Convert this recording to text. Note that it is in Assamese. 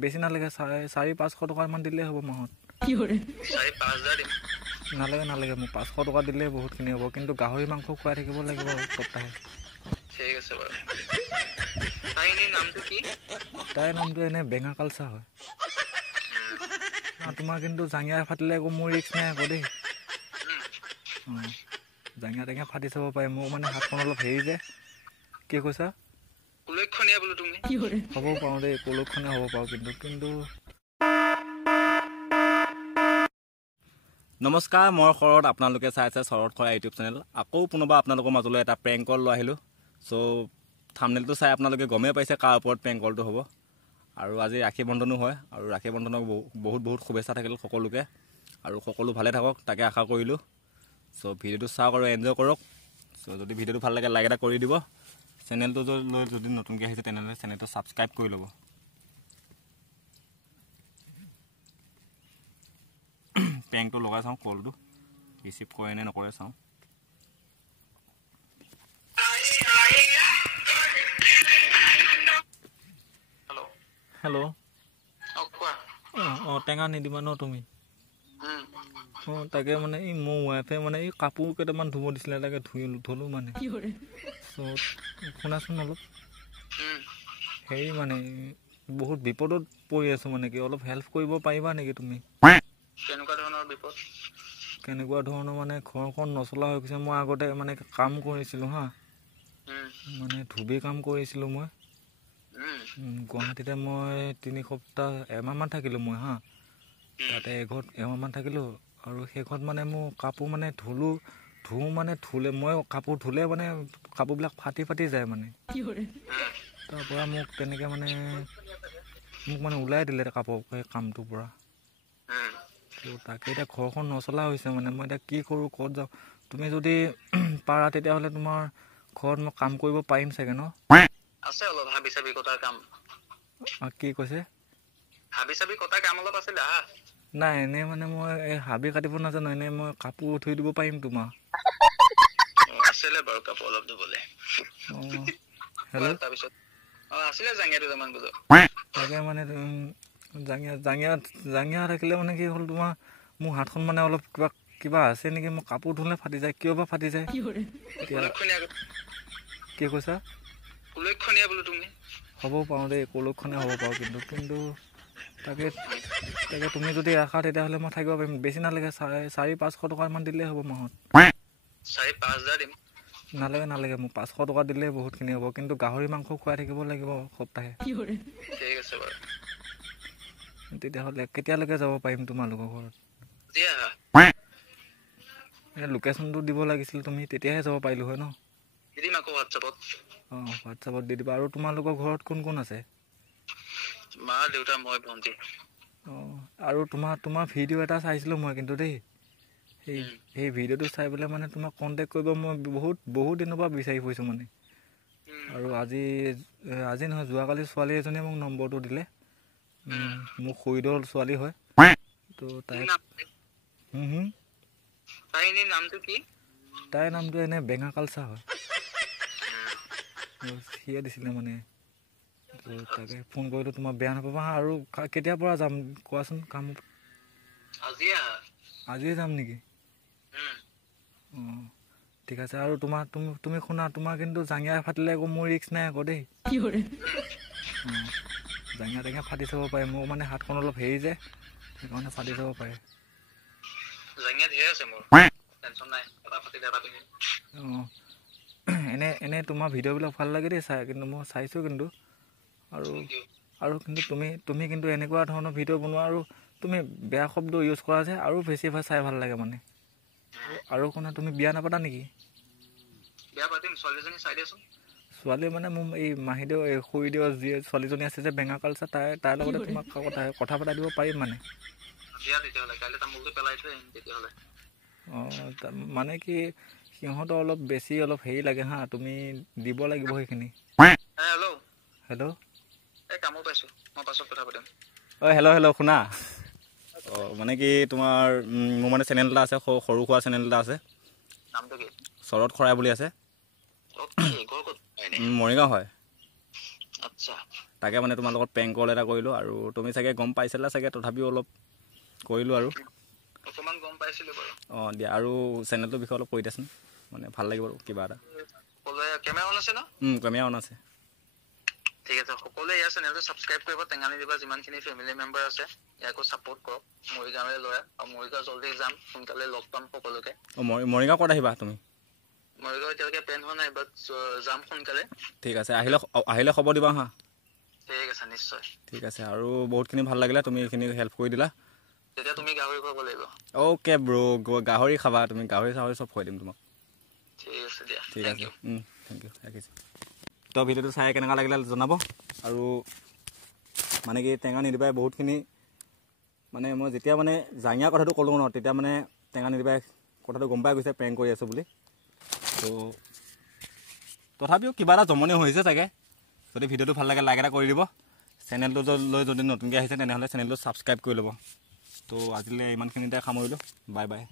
বেছি নালাগে 400-500 টকামান দিলেই হ'ব মাহত 4,000-5,000 দিম নালাগে মোক 500 টকা দিলেই বহুতখিনি হ'ব কিন্তু গাহৰি মাংস খুৱাই থাকিব লাগিব সপ্তাহে ঠিক আছে বাৰু তাইৰ নামটো কি তাইৰ নামটো এনে বেঙা কালচা হয় তোমাৰ কিন্তু জাঙিয়া ফাটিলে আকৌ মোৰ ৰিক্স নাই আকৌ দেই জাঙিয়া টেঙা ফাটি চাব পাৰে মোৰ মানে হাতখন অলপ হেৰি যে কি কৈছা কুলক্ষণীয়া বোলো তুমি হ'ব পাৰোঁ দেই কুলক্ষণীয়া হ'ব পাৰোঁ কিন্তু নমস্কাৰ মই শৰৎ আপোনালোকে চাই আছে শৰৎ খৰা ইউটিউব চেনেল আকৌ পুনৰবাৰ আপোনালোকৰ মাজলৈ এটা প্ৰেংক কল লৈ আহিলোঁ চ' থাম্বনেইলটো চাই আপোনালোকে গমেই পাইছে কাৰ ওপৰত প্ৰেংক কলটো হ'ব আৰু আজি ৰাখী বন্ধনো হয় আৰু ৰাখী বন্ধনক বহুত শুভেচ্ছা থাকিল সকলোকে আৰু সকলো ভালে থাকক তাকে আশা কৰিলোঁ চ' ভিডিঅ'টো চাওক আৰু এনজয় কৰক চ' যদি ভিডিঅ'টো ভাল লাগে লাইক এটা কৰি দিব চেনেলটো লৈ যদি নতুনকৈ আহিছে তেনেহ'লে চেনেলটো ছাবস্ক্ৰাইব কৰি ল'ব প্ৰেংকটো লগাই চাওঁ কলটো ৰিচিভ কৰে নে নকৰে চাওঁ হেল্ল' কোৱা টেঙা নিদিবা ন তুমি তাকে মানে এই মোৰ ৱাইফে মানে এই কাপোৰ কেইটামান ধুব দিছিলে তাকে ধুলোঁ মানে চ' শুনাচোন অলপ হেৰি মানে বহুত বিপদত পৰি আছোঁ মানে কি অলপ হেল্প কৰিব পাৰিবা নেকি তুমি কেনেকুৱা ধৰণৰ বিপদ কেনেকুৱা ধৰণৰ মানে ঘৰখন নচলা হৈ গৈছে মই আগতে মানে কাম কৰিছিলোঁ হা মানে ধুবি কাম কৰিছিলোঁ মই গুৱাহাটীতে মই 3 সপ্তাহ এমাহমান থাকিলোঁ মই হা তাতে এঘৰত এমাহমান থাকিলোঁ আৰু সেই ঘৰত মানে মোৰ কাপোৰ মানে ধুলে মই কাপোৰ ধুলে মানে কাপোৰবিলাক ফাটি যায় মানে তাৰপৰা মোক তেনেকৈ মানে মোক মানে ওলাই দিলে কাপোৰ সেই কামটোৰ পৰা তাকে এতিয়া ঘৰখন নচলা হৈছে মানে মই এতিয়া কি কৰোঁ ক'ত যাওঁ তুমি যদি পাৰা তেতিয়াহ'লে তোমাৰ ঘৰত মই কাম কৰিব পাৰিম চাগে ন আছে অলপ হাবি চাবি কটাৰ কাম কি কৈছে হাবি চাবি কটাৰ কাম অলপ আছে দা নাই এনেই মানে মই এই হাবি কাটিব নাজানো এনেই মই কাপোৰ ধুই দিব পাৰিম তোমাৰ আছিলে বাৰু কাপোৰ অলপ ধুবলে হেল্ল' তাৰপিছত আছিলে জাঙিয়া দুটামান বজাত তাকে মানে জাঙিয়া থাকিলে মানে কি হ'ল তোমাৰ মোৰ হাতখন মানে অলপ কিবা আছে নেকি মই কাপোৰ ধুলে ফাটি যায় কিয় বা ফাটি যায় কি কৈছা কুলক্ষণীয়া বোলো তুমি হ'ব পাৰোঁ দেই কুলক্ষণীয়া হ'ব পাৰোঁ কিন্তু তাকে তুমি যদি ৰাখা তেতিয়াহ'লে মই থাকিব পাৰিম বেছি নালাগে 400-500 টকামান দিলেই হ'ব মাহত 4,000-5,000 দিম নালাগে মোক 500 টকা দিলেই বহুতখিনি হ'ব কিন্তু গাহৰি মাংস খুৱাই থাকিব লাগিব সপ্তাহে ঠিক আছে বাৰু তেতিয়াহ'লে কেতিয়ালৈকে যাব পাৰিম তোমালোকৰ ঘৰত লোকেশ্যনটো দিব লাগিছিল তুমি তেতিয়াহে যাব পাৰিলোঁ হয় ন দিম আকৌ হোৱাটছআপত দি দিবা আৰু তোমালোকৰ ঘৰত কোন কোন আছে মা দেউতা মই ভণ্টি আৰু তোমাৰ ভিডিঅ' এটা চাইছিলোঁ মই কিন্তু দেই সেই ভিডিঅ'টো চাই পেলাই মানে তোমাক কণ্টেক্ট কৰিব মই বহুত দিনৰ পৰা বিচাৰি ফুৰিছোঁ মানে আৰু আজি নহয় যোৱাকালি ছোৱালী এজনীয়ে মোক নম্বৰটো দিলে মোক খুৰীদৰ ছোৱালী হয় তো তাইৰ নামটো এনে বেঙা কালচা হয় সিয়ে দিছিলে মানে তাকে ফোন কৰিলোঁ তোমাৰ বেয়া নাপাবা আৰু কেতিয়াৰ পৰা যাম কোৱাচোন কাম আজিয়ে যাম নেকি ঠিক আছে আৰু তুমি শুনা তোমাৰ কিন্তু জাঙিয়া ফাটিলে আকৌ মোৰ ৰিক্স নাই আকৌ দেই জাঙিয়া টেঙা ফাটি চাব পাৰে মোৰ মানে হাতখন অলপ হেৰি যে সেইকাৰণে ফাটি চাব পাৰে এনে তোমাৰ ভিডিঅ'বিলাক ভাল লাগে দেই চাই কিন্তু মই চাইছোঁ কিন্তু আৰু কিন্তু তুমি কিন্তু এনেকুৱা ধৰণৰ ভিডিঅ' বনোৱা আৰু তুমি বেয়া শব্দ ইউজ কৰা যে আৰু বেছি চাই ভাল লাগে মানে আৰু কোনে তুমি বিয়া নাপাতা নেকি ছোৱালী মানে মোৰ এই মাহীদেউ এই খুৰীদেউ যি ছোৱালীজনী আছে যে বেঙা কালচা তাইৰ লগতে তোমাক কথা পতাই দিব পাৰিম মানে মানে কি সিহঁতৰ অলপ বেছি অলপ হেৰি লাগে হা তুমি দিব লাগিব সেইখিনি হেল্ল' হেল্ল' শুনা মানে কি তোমাৰ মোৰ মানে চেনেল এটা আছে সৰু সুৰা চেনেল এটা আছে শৰৎ খৰাই বুলি আছে মৰিগাঁও হয় তাকে মানে তোমাৰ লগত প্ৰেংক কল এটা কৰিলোঁ আৰু তুমি চাগে গম পাইছিলা চাগে তথাপিও অলপ কৰিলোঁ আৰু অকণমান গম পাইছিলোঁ বাৰু। অঁ দিয়া আৰু চেনেলটোৰ বিষয়ে অলপ কৈ দিয়াচোন মানে ভাল লাগিব আৰু কিবা এটা। সকলোৱে কেমেৰা অন আছে ন? কেমেৰা অন আছে। ঠিক আছে, সকলোৱে ইয়াৰ চেনেলটো ছাবস্ক্ৰাইব কৰিব, টেঙানী দিবা যিমানখিনি ফেমিলি মেম্বাৰ আছে ইয়াকো ছাপোৰ্ট কৰক। মৰিগাঁৱৰে ল'ৰা আৰু মৰিগাঁও জল্দি যাম, সোনকালে লগ পাম সকলোকে। মৰিগাঁও ক'ত আহিবা তুমি? মৰিগাঁও এতিয়ালৈকে প্লেন হোৱা নাই, বাট যাম সোনকালে। ঠিক আছে, আহিলে খবৰ দিবা হা। ঠিক আছে, নিশ্চয়। ঠিক আছে, আৰু বহুতখিনি ভাল লাগিলে তুমি এইখিনি হেল্প কৰি দিলা। তেতিয়া তুমি গাহৰি খুৱাব লাগিব। অ'কে ব্ৰ' গাহৰি খাবা তুমি, গাহৰি চাহৰি চব খুৱাই দিম তোমাক। ঠিক আছে দিয়া, ঠিক থেংক আছে, ইউ। থেংক ইউ, ৰাখিছোঁ। তো ভিডিঅ'টো চাই কেনেকুৱা লাগিলে জনাব। আৰু মানে কি টেঙা নিদিবাই বহুতখিনি মানে মই যেতিয়া মানে জাঙিয়া কথাটো ক'লোঁ ন তেতিয়া মানে টেঙা নিদিবাই কথাটো গম পাই গৈছে প্ৰেংক কৰি আছোঁ বুলি। তো তথাপিও কিবা এটা জমনি হৈছে চাগে। যদি ভিডিঅ'টো ভাল লাগে লাইক এটা কৰি দিব। চেনেলটো লৈ যদি নতুনকৈ আহিছে তেনেহ'লে চেনেলটো ছাবস্ক্ৰাইব কৰি ল'ব। তো আজিলৈ ইমানখিনিতে সামৰিলোঁ, বাই বাই।